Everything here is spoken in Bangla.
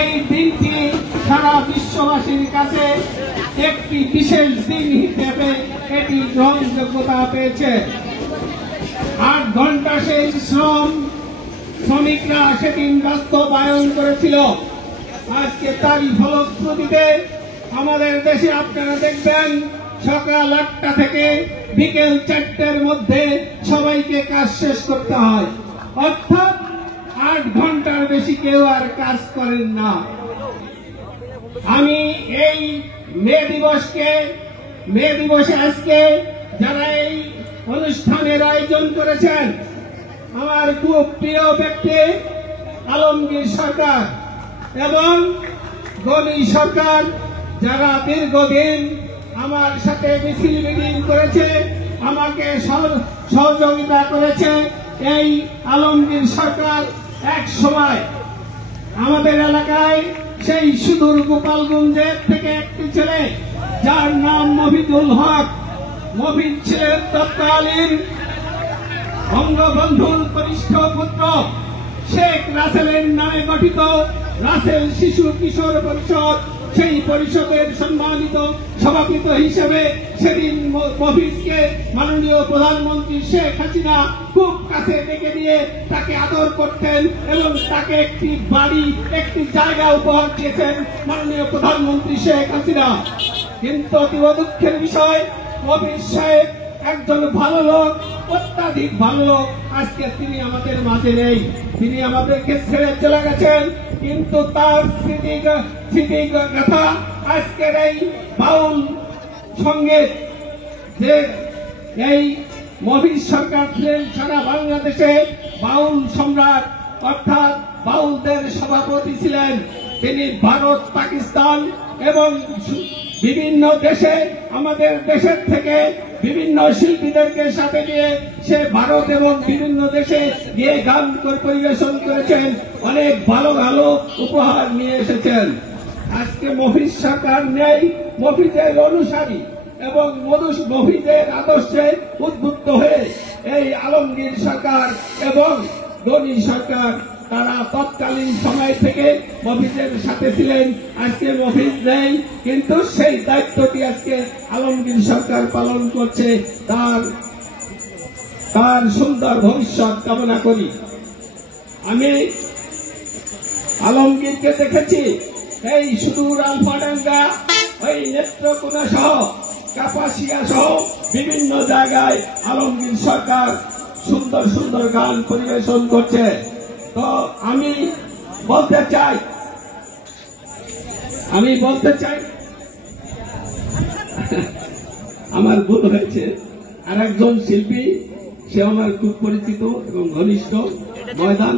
এই দিনটি সারা বিশ্ববাসীর কাছে একটি বিশেষ দিন হিসেবে এটি গ্রহণযোগ্যতা পেয়েছে। 8 ঘন্টা সেই শ্রমিকরা সেদিন বাস্তবায়ন করেছিল। আজকে তারই ফলশ্রুতিতে আমাদের দেশে আপনারা দেখবেন সকাল 8টা থেকে বিকেল 4টার মধ্যে সবাইকে কাজ শেষ করতে হয়, অর্থাৎ 8 ঘন্টার বেশি কেউ আর কাজ করেন না। আমি এই মে দিবসে আজকে যারা এই অনুষ্ঠানের আয়োজন করেছেন, আমার খুব প্রিয় ব্যক্তি আলমগীর সরকার এবং গনি সরকার, যারা দীর্ঘদিন আমার সাথে মিছিল মিটিং করেছে, আমাকে সহযোগিতা করেছে। এই আলমগীর সরকার এক সময় আমাদের এলাকায় সেই সুদূর গোপালগঞ্জের থেকে একটি ছেলে যার নাম মফিজুল হক, মফিজ ছিলেন তৎকালীন বঙ্গবন্ধুর কনিষ্ঠ পুত্র শেখ রাসেলের নামে গঠিত রাসেল শিশু কিশোর পরিষদ, সেই পরিষদের সম্মানিত সভাপতি হিসেবে সেদিন মফিজকে মাননীয় প্রধানমন্ত্রী শেখ হাসিনা খুব কাছে ডেকে দিয়ে তাকে আদর করতেন এবং তাকে একটি বাড়ি, একটি জায়গা উপহার দিয়েছেন মাননীয় প্রধানমন্ত্রী শেখ হাসিনা। কিন্তু অতীব দুঃখের বিষয়, মফিজ সাহেব একজন ভালো লোক, অত্যাধিক ভালো লোক, আজকে তিনি আমাদের মাঝে নেই, তিনি আমাদেরকে ছেড়ে চলে গেছেন। কিন্তু তার স্মৃতিগাথা আজকের এই বাউল সঙ্গীত, যে এই মফিজ সরকার ছিলেন সারা বাংলাদেশে বাউল সম্রাট, অর্থাৎ বাউলদের সভাপতি ছিলেন। তিনি ভারত, পাকিস্তান এবং বিভিন্ন দেশে, আমাদের দেশের থেকে বিভিন্ন শিল্পীদেরকে সাথে নিয়ে সে ভারত এবং বিভিন্ন দেশে গিয়ে গান পরিবেশন করেছেন, অনেক ভালো ভালো উপহার নিয়ে এসেছেন। আজকে মফিজ সরকার নেই, মফিজের অনুসারী এবং মফিজের আদর্শে উদ্বুদ্ধ হয়ে এই আলমগীর সরকার এবং গনি সরকার, তারা তৎকালীন সময় থেকে মফিজের সাথে ছিলেন। আজকে মফিজ নেই, কিন্তু সেই দায়িত্বটি আজকে আলমগীর সরকার পালন করছে। তার সুন্দর ভবিষ্যৎ কামনা করি। আমি আলমগীরকে দেখেছি এই সুদূর আলফাডাঙ্গা, ওই নেত্রকোনা সহ কাপাসিয়া সহ বিভিন্ন জায়গায় আলমগীর সরকার সুন্দর সুন্দর গান পরিবেশন করছে। তো আমি বলতে চাই আমার ভুল হয়েছে। আর একজন শিল্পী, সে আমার খুব পরিচিত এবং ঘনিষ্ঠ, ময়দান